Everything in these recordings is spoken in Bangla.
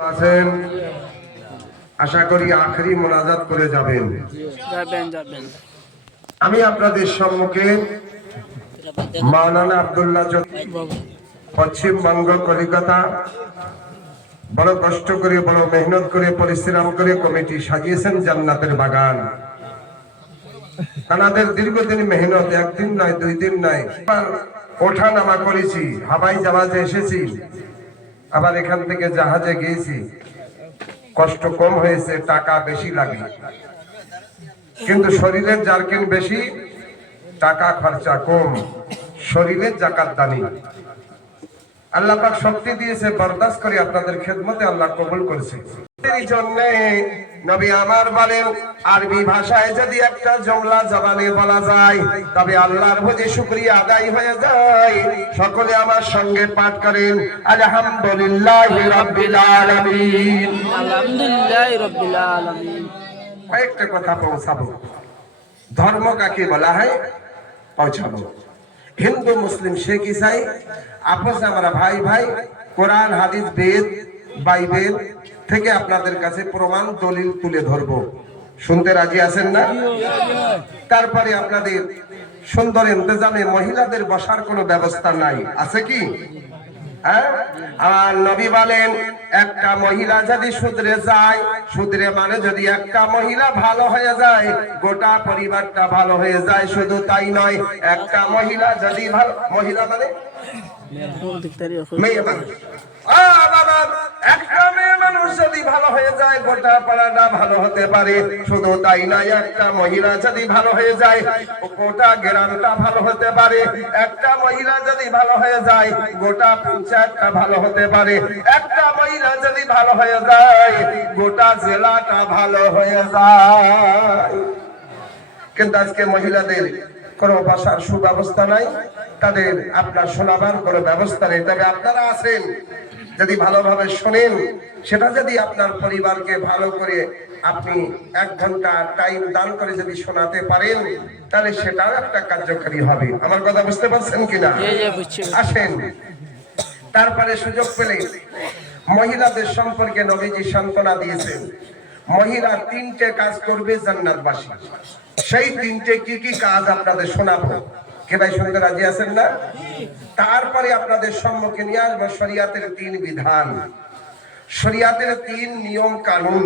আছেন, আশা করি আখেরি মোনাজাত করে যাবেন। আমি আপনাদের সম্মুখে মাওলানা আব্দুল্লাহ পশ্চিমবঙ্গ কলিকাতা বড় কষ্ট করে বড় মেহনত করে পরিশ্রম করে কমিটি সাজিয়েছেন জান্নাতের বাগান। তাদের দীর্ঘদিন মেহনত, একদিন নয় দুই দিন নয়, ওঠা নামা করেছি, হাওয়াই জাহাজে এসেছি, আবার এখান থেকে জাহাজে গিয়েছি। কষ্ট কম হয়েছে, টাকা বেশি লাগে, কিন্তু শরীরের জারকিন বেশি, টাকা খরচা কম, শরীরের জাকাত দানি। আল্লাহ পাক শক্তি দিয়েছে, বরদাস্ত করে আপনাদের খেদমতে আল্লাহ কবুল করেছে। এই জন্য নবী আমার বলেন, আরবি ভাষায় যদি একটা জমলা জবানে বলা যায় তবে আল্লাহর ভোজে শুকরিয়া আদায় হয়ে যায়। সকলে আমার সঙ্গে পাঠ করেন, আলহামদুলিল্লাহি রাব্বিল আলামিন। আলহামদুলিল্লাহি রাব্বিল আলামিন। একটা কথা পৌঁছাবো, ধর্ম কাকে বলা হয় পৌঁছাবো। হিন্দু মুসলিম শিখ ইসাই আপস আমরা ভাই ভাই, কোরআন হাদিস বেদ বাইবেল থেকে আপনাদের কাছে প্রমাণ দলিল তুলে ধরবো। শুনতে রাজি আছেন না? তারপরে আপনাদের সুন্দর ইন্তজামে মহিলাদের বসার কোনো ব্যবস্থা নাই, আছে কি? হ্যাঁ, আর নবী বলেন, একটা মহিলা যদি শুধরে যায়, শুধরে মানে যদি একটা মহিলা ভালো হয়ে যায় গোটা পরিবারটা ভালো হয়ে যায়। শুধু তাই নয়, একটা মহিলা যদি ভালো, মহিলা মানে মেয়ে মানুষ, একটা মেয়ে মানুষ যদি ভালো হয়ে যায় গোটা পাড়াটা ভালো হতে পারে। শুধু তাই নয়, একটা মহিলা যদি ভালো হয়ে যায় গোটা গ্রামটা ভালো হতে পারে। একটা মহিলা যদি ভালো হয়ে যায় গোটা পঞ্চায়েতটা ভালো হতে পারে। একটা মহিলা যদি ভালো হয়ে যায় গোটা জেলাটা ভালো হয়ে যায়। কিন্তু আজকে মহিলাদের কোনো ভাষার সুব্যবস্থা নাই, তাদের আপনার শোনাবার কোনো ব্যবস্থা নেই। তবে আপনারা আছেন, যদি ভালোভাবে শোনেন, সেটা যদি আপনার পরিবারকে ভালো করে আপনি 1 ঘন্টা টাইম দান করে যদি শোনাতে পারেন, তাহলে সেটাও একটা কার্যকরী হবে। আমার কথা বুঝতে পারছেন কিনা? আসেন, তারপরে সুযোগ পেলে মহিলাদের সম্পর্কে নবীজি সান্ত্বনা দিয়েছেন। মহিলা 3টে কাজ করবে জান্নাতবাসী। সেই 3টে কি কি কাজ আপনাদের শোনাবো। কে ভাই শুনতে রাজি আছেন না? তারপরে আপনাদের সম্মুখে নিয়ে আসবো শরিয়াতের 3 বিধান, শরিয়াতের 3 নিয়ম কানুন।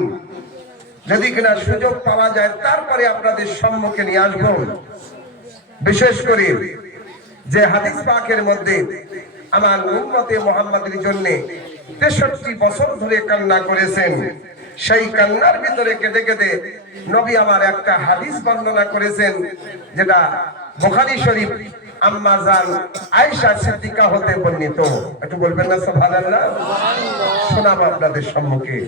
যদি কিনা সুযোগ পাওয়া যায় তারপরে আপনাদের সম্মুখে নিয়ে আসবো বিশেষ করে যে হাদিস পাকের মধ্যে আমার উম্মতে মুহাম্মাদের জন্য 63 বছর ধরে কান্না করেছেন। সেই কান্নার ভিতরে কেঁদে কেঁদে নবী আমার একটা হাদিস বর্ণনা করেছেন, যেটা বুখারী শরীফ আম্মা জান আয়েশা সিদ্দিকা হতে বর্ণিত। একটু বলবেন না সুবহানাল্লাহ? শোনাবো আপনাদের সম্মুখে।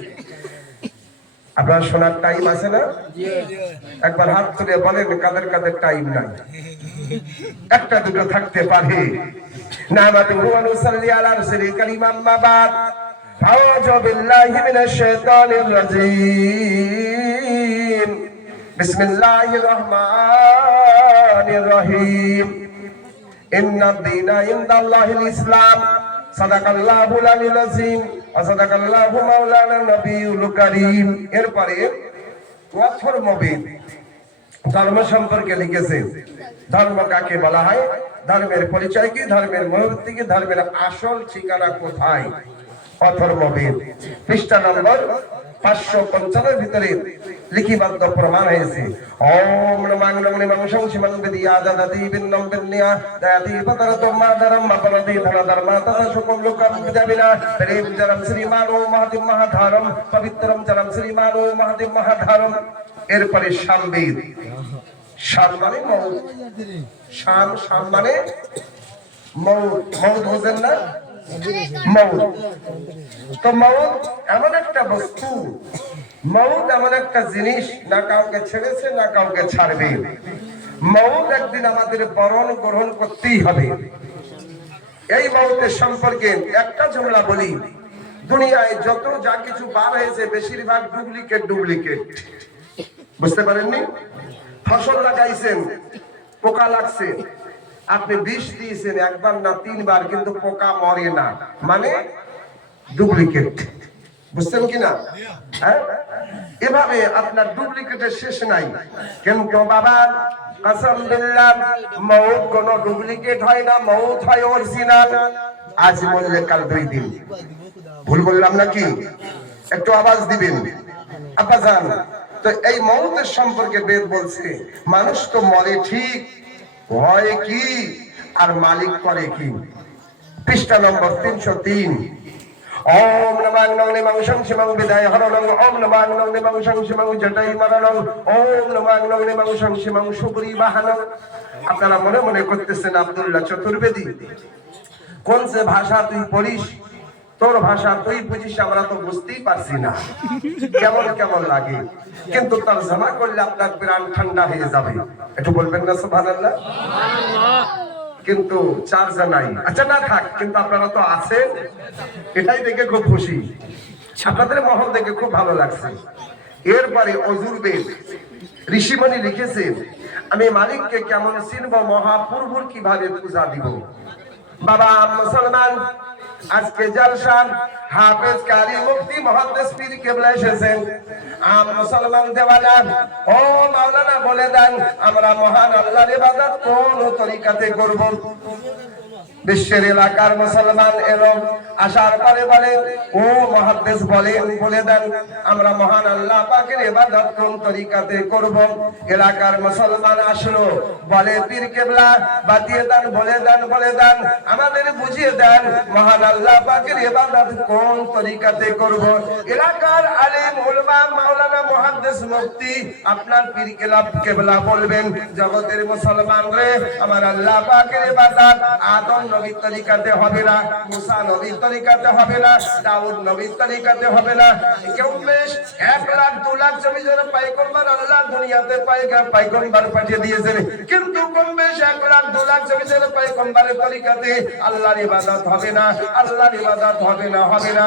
আপনার শোনার টাইম আছে না? একবার হাত তুলে বলেন কাদের কাদের টাইম নাই। একটা দুটো থাকতে পারে। নামাতুহু ওয়া নুসাল্লি আলা রাসূলিল কারীম, আম্মা বাদ। আউযু বিল্লাহি মিনাশ শাইতানির রাজীম। বিসমিল্লাহির রহমানির রহিম। ইন্নাদ দীনা ইনদাল্লাহিল ইসলাম। সাদাকাল্লাহুল আলিয়্যুল আযীম ওয়া সাদাকাল্লাহু মাওলানা নবিয়ুল কারীম। এরপরে ওয়াথর মুবিন ধর্ম সম্পর্কে লিখেছে। ধর্ম কাকে বলা হয়, ধর্মের পরিচয় কি, ধর্মের মূলনীতি কি, ধর্মের আসল ঠিকানা কোথায়। অথর্ববেদ পৃষ্ঠা নম্বর 555 ভিতরে লিখিবদ্ধ প্রমাণ হয়েছে। ওম নমঃ নমঃ সংসিমন বিদিয়া দাদি বিন্নম বিন্নিয়া দাদি পতরত মাদারম মাপরতি ধনধর্ম ততসুকম লোকম বিদাবিনা প্রেম জরম শ্রীমানো মহাদিম মহাধারম পবিত্রম জরম শ্রীমানো মহাদিম মহাধারম। এরপরে শামবেদ। শাম মানে মৌত, শাম শাম মানে মৌত। মৌত বোঝেন না? মৌত। তো মৌত এমন একটা বস্তু, মৌত এমন একটা জিনিস, না কাউকে ছেড়েছে না কাউকে ছাড়বে। মৌত একদিন আমাদের বরণ গ্রহণ করতেই হবে। এই মৌতের সম্পর্কে একটা জমলা বলি, দুনিয়ায় যত যা কিছু বার হয়েছে বেশিরভাগ ডুপ্লিকেট। বুঝতে পারেননি? ফসল লাগাইছেন, পোকা লাগছে, আপনি বিষ দিয়েছেন 1 বার না 3 বার, কিন্তু পোকা মরে না, মানে ডুপ্লিকেট। বুঝছেন কিনা? হ্যাঁ, এভাবে আপনার ডুপ্লিকেটের শেষ নাই। কিন্তু বাবা কসম বিল্লাহ, মউত কোন ডুপ্লিকেট হয় না, মউত হয় অরিজিনাল। আজ মরলে কাল 2 দিন। ভুল বললাম নাকি? একটু আওয়াজ দিবেন আব্বাজান। তো এই মউতের সম্পর্কে বেদ বলছে মানুষ তো মরে ঠিক, হয় কি আর মালিক করে কি। পৃষ্ঠা নম্বর 303। ওম নমঃ নমঃ সংসিমং বিদায় হরণং, ওম নমঃ নমঃ সংসিমং জটাই মরণং, ওম নমঃ নমঃ সংসিমং সুপুরি বাহনং। আপনারা মনে মনে করতেছেন আব্দুল্লাহ চতুর্বেদী, কোন যে ভাষা তুই পড়িস, তোর ভাষা তুই বুঝিস, আমরা তো বুঝতেই পারছি না, কেমন কেমন লাগে। কিন্তু তার জমা করলে আপনার প্রাণ ঠান্ডা হয়ে যাবে। একটু বলবেন না সুবহানাল্লাহ? কিন্তু চার্জা নাই। আচ্ছা না থাক, কিন্তু আপনারা তো আছেন, এটাই দেখে খুব খুশি। আপনাদের মহল দেখে খুব ভালো লাগছে। এরপরে অজুর্বেদ ঋষিমণি লিখেছেন, আমি মালিককে কেমন চিনব, মহাপূর্বর কিভাবে পূজা দিব। বাবা মুসলমান, আজকে জলসান হাফেজ কারি মুফতি মুহাদ্দিস পীর কেবলা এসেছেন। আম মুসলমান দেওয়ানা ও মাওলানা বলে দেন, আমরা মহান আল্লাহর ইবাদত কোন তরিকাতে করব। বিশ্বের এলাকার মুসলমান এলো, আসার পরে বলে, ও মুহাদ্দিস বলেন, বলে দেন আমরা মহান আল্লাহ পাকের ইবাদত কোন তরিকাতে করব। এলাকার মুসলমান আসলো, বলে পীর কেবলা বাতিয়ে দেন, বলে দেন, বলে দেন, আমাদের বুঝিয়ে দেন মহান আল্লাহ পাকের ইবাদত কোন তরিকাতে করব। এলাকার আলেম উলামা মাওলানা মুহাদ্দিস মুফতি আপনার পীর কেবলা বলবেন, জগতের মুসলমান রে, আমার আল্লাহ পাকের ইবাদত আদম নবীর তরিকাতে হবে না, মুসা নবীর তরিকাতে হবে না, দাউদ নবীর তরিকাতে হবে না। কেউ বেশ 1 লাখ 2 লাখ জমিজের পয়গম্বর আল্লাহ দুনিয়াতে পয়গম্বর পাঠিয়ে দিয়েছেন, কিন্তু কম বেশ 1 লাখ 2 লাখ জমিজের পয়গম্বরের তরিকাতে আল্লাহর ইবাদত হবে না, আল্লাহর ইবাদত হবে না, হবে না।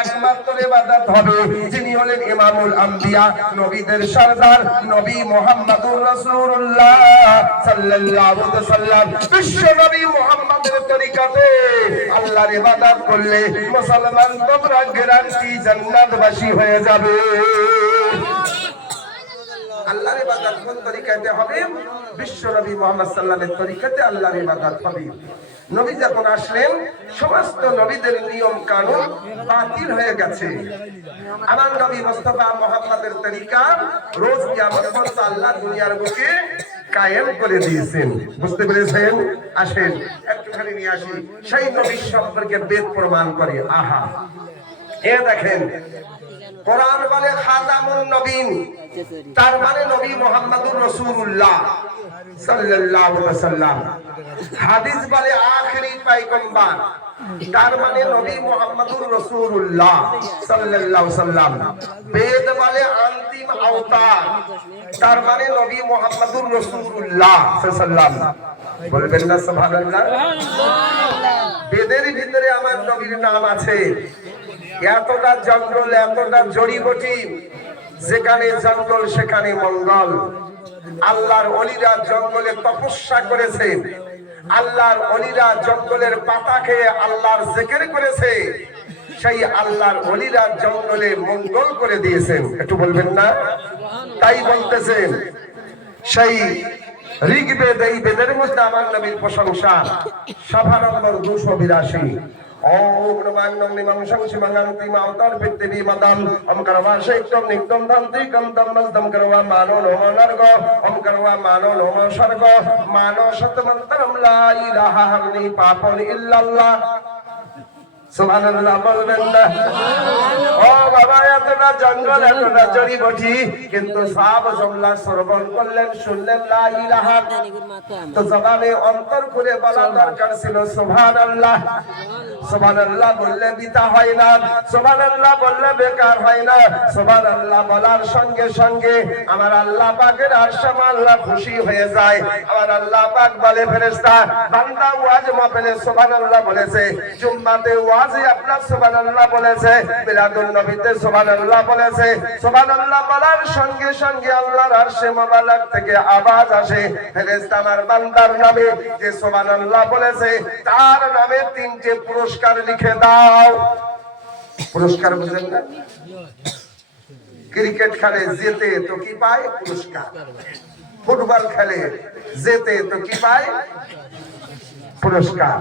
একমাত্র ইবাদত হবে যিনি হলেন ইমামুল আম্বিয়া, নবীদের সরদার নবী মুহাম্মদুর রাসূলুল্লাহ সাল্লাল্লাহু আলাইহি ওয়াসাল্লাম। বিশ্ব নবী মুহাম্মদের তরিকাতে আল্লাহর ইবাদত করলে মুসলমান তোমরা গ্যারান্টি জান্নাতবাসী হয়ে যাবে। আল্লাহর ইবাদত কোন তরিকাতে হবে? বিশ্ব নবী মুহাম্মদ সাল্লাল্লাহু আলাইহি তরিকাতে আল্লাহর ইবাদত হবে। নবী যখন আসলেন সমস্ত নবীদের নিয়ম কানুন বাতিল হয়ে গেছে। আমার নবী মুস্তাফা মুহাম্মদের তরিকা রোজ কিয়ামত পর্যন্ত আল্লাহ দুনিয়ার বুকে কায়েম করে দিয়েছেন। বুঝতে পেরেছেন? আসেন একটুখানি নিয়ে আসি সেই নবীর সম্পর্কে বেদ প্রমাণ করে। আহা, এ দেখেন, কোরআন বলে খাতামুন নবীন, তার মানে নবী মুহাম্মদুর রাসূলুল্লাহ সাল্লাল্লাহু আলাইহি ওয়াসাল্লাম। হাদিস বলে আখেরি পয়গম্বর, তার মানে নবী মুহাম্মদুর রাসূলুল্লাহ সাল্লাল্লাহু আলাইহি ওয়াসাল্লাম। বেদ বলে অন্তিম अवतार, তার মানে নবী মুহাম্মদুর রাসূলুল্লাহ সাল্লাল্লাহু আলাইহি ওয়াসাল্লাম। বলবেন না সুবহানাল্লাহ? বেদের ভিতরে আমার নবীর নাম আছে। এতটা জঙ্গল, এতটা জড়িবুটি, যেখানে জঙ্গল সেখানে মঙ্গল। আল্লাহর ওলিরা জঙ্গলে তপস্যা করেছে, আল্লাহর ওলিরা জঙ্গলের পাতা খেয়ে আল্লাহর জিকির করেছে, সেই আল্লাহর ওলিরা জঙ্গলে মঙ্গল করে দিয়েছেন। একটু বলবেন না? তাই বলতেছেন সেই ঋগ্বেদ, এই বেদের মধ্যে আমার নবীর প্রশংসা। সভা নম্বর 282। ওম নমঃ নমঃ সংসিমং আন্তিম আওতার পৃথিবী মাদাম ওম করবা শেকম নিকদম তান্ত্রিকম দমস্তম করবা মানো নমঃ নর্গ ওম করবা মানো নমঃ স্বর্গ মানো শতমন্তরম লা ইলাহা হামনি পাপন ইল্লাল্লাহ। সুবহানাল্লাহ বলবেন না? ও বাবা, এতটা জঙ্গল, এতটা জড়িবুটি, কিন্তু সব জমলা শ্রবণ করলেন, শুনলেন লা ইলাহা, তো জবানে অন্তর খুলে বলা দরকার ছিল সুবহানাল্লাহ। সুবহানাল্লাহ বললে বিতা হয় না, সুবহানাল্লাহ বললে বেকার হয় না। সুবহানাল্লাহ বলার সঙ্গে সঙ্গে আমার আল্লাহ পাকের আরশে আল্লাহ খুশি হয়ে যায়। আমার আল্লাহ পাক বলে, ফেরেশতা বান্দা ওয়াজ মাহফিলে সুবহানাল্লাহ বলেছে, জুম্মাতে ওয়াজে আপনার সুবহানাল্লাহ বলেছে, মিলাদুন নবীতে সুবহানাল্লাহ বলেছে। সুবহানাল্লাহ বলার সঙ্গে সঙ্গে আল্লাহর আরশে মোবারক থেকে আওয়াজ আসে, ফেরেশতা আমার বান্দার নামে যে সুবহানাল্লাহ বলেছে তার নামে 3টে পুরস্কার লিখে দাও। পুরস্কার বুঝেন না? ক্রিকেট খেলে জেতে তো কি পায়? পুরস্কার। ফুটবল খেলে জেতে তো কি পায়? পুরস্কার।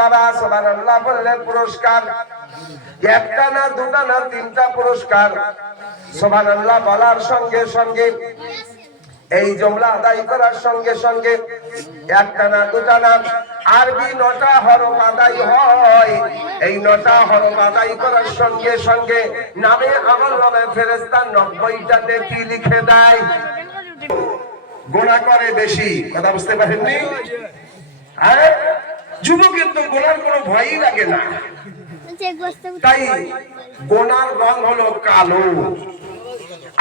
বাবা সুবহানাল্লাহ বললেন পুরস্কার একটা না দুটা না তিনটা পুরস্কার। সুবহানাল্লাহ বলার সঙ্গে সঙ্গে এই জুমলা আদায় করার সঙ্গে সঙ্গে একটা না দুটা না আরবি 9টা হরফ আদায় হয়। এই 9টা হরফ আদায় করার সঙ্গে সঙ্গে নামে আমল নামে ফেরেশতা 90টা নেকি লিখে দেয়। গুনাহ করে বেশি, কথা বুঝতে পারেননি? আর যুবকের তো গুনার কোনো ভয়ই লাগে না, তাই গুনার রং হলো কালো।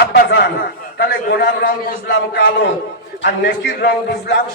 আব্বা জান, তাহলে গুনার রং বুঝলাম কালো আর নেকির রং বুঝলাম